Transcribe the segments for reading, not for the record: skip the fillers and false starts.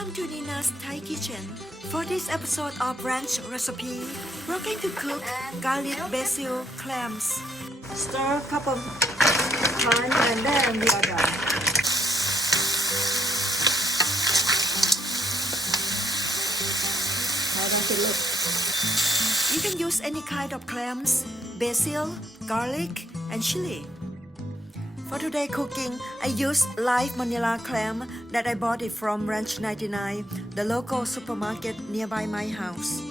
Welcome to Neena's Thai Kitchen. For this episode of brunch recipe, we're going to cook garlic basil clams. Stir a couple of times and then we are done. How does it look? You can use any kind of clams, basil, garlic, and chili. For today cooking, I use live Manila clam that I bought it from Ranch 99, the local supermarket nearby my house.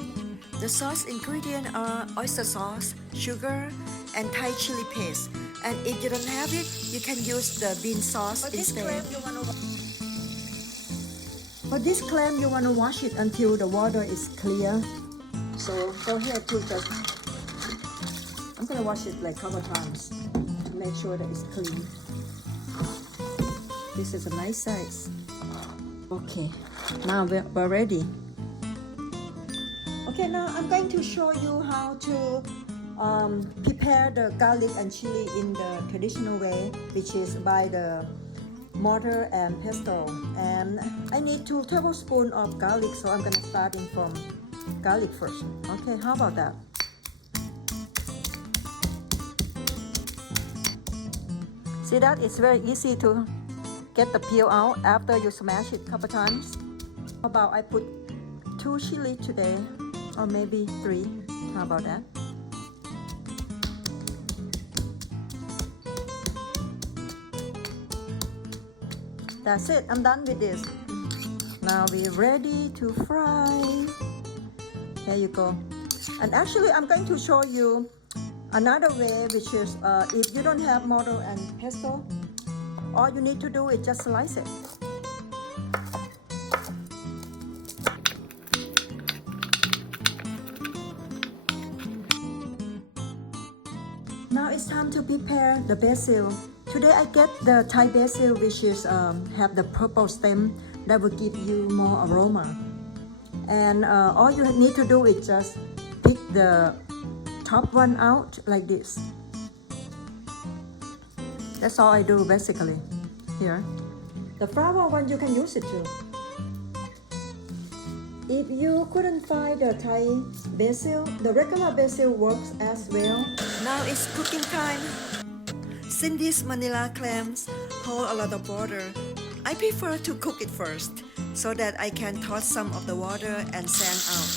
The sauce ingredients are oyster sauce, sugar, and Thai chili paste. And if you don't have it, you can use the bean sauce instead. For this clam, you want to wash it until the water is clear. So go ahead to just, I'm going to wash it like a couple times. Make sure that it's clean. This is a nice size. Okay, now we're ready. Okay, now I'm going to show you how to prepare the garlic and chili in the traditional way, which is by the mortar and pestle. And I need 2 tablespoons of garlic, so I'm gonna start from garlic first. Okay, how about that? See that? It's very easy to get the peel out after you smash it a couple times. How about I put 2 chili today, or maybe 3. How about that? That's it. I'm done with this. Now we're ready to fry. Here you go. And actually, I'm going to show you another way, which is if you don't have mortar and pestle, all you need to do is just slice it. Now it's time to prepare the basil. Today I get the Thai basil, which is have the purple stem that will give you more aroma. And all you need to do is just pick the top one out like this. That's all I do basically here. The flower one you can use it too. If you couldn't find the Thai basil, the regular basil works as well. Now it's cooking time. Since these Manila clams hold a lot of water, I prefer to cook it first so that I can toss some of the water and sand out.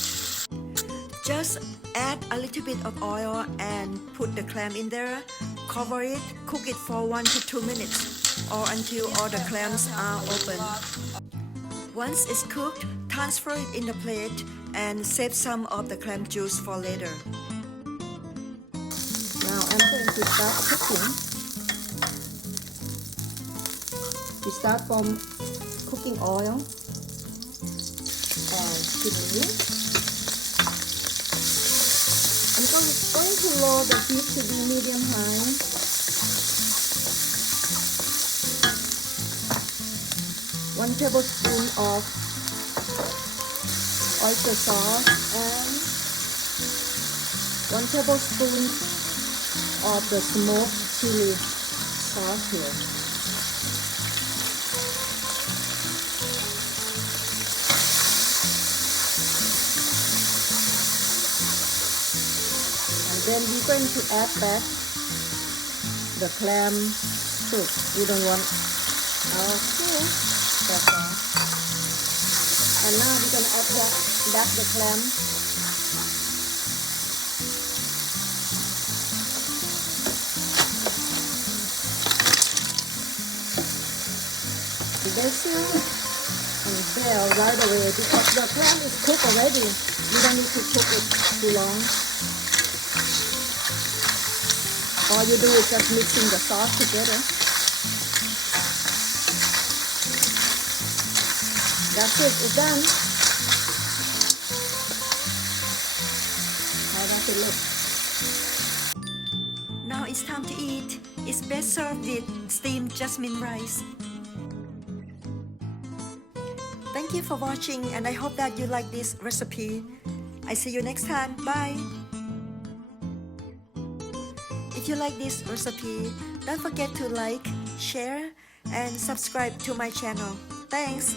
Just add a little bit of oil and put the clam in there, cover it, cook it for 1 to 2 minutes or until all the clams are open. Once it's cooked, transfer it in the plate and save some of the clam juice for later. Now I'm going to start cooking. We start from cooking oil and chili. I'm going to lower the heat to be medium high. One tablespoon of oyster sauce and 1 tablespoon of the smoked chili sauce here. Then we're going to add back the clam soup. You don't want, okay, that's all. And now we're going to add back the clam. The basil and bell right away because the clam is cooked already. You don't need to cook it too long. All you do is just mixing the sauce together. That's it, it's done. How does it look? Now it's time to eat. It's best served with steamed jasmine rice. Thank you for watching and I hope that you like this recipe. I see you next time. Bye! If you like this recipe, don't forget to like, share, and subscribe to my channel. Thanks!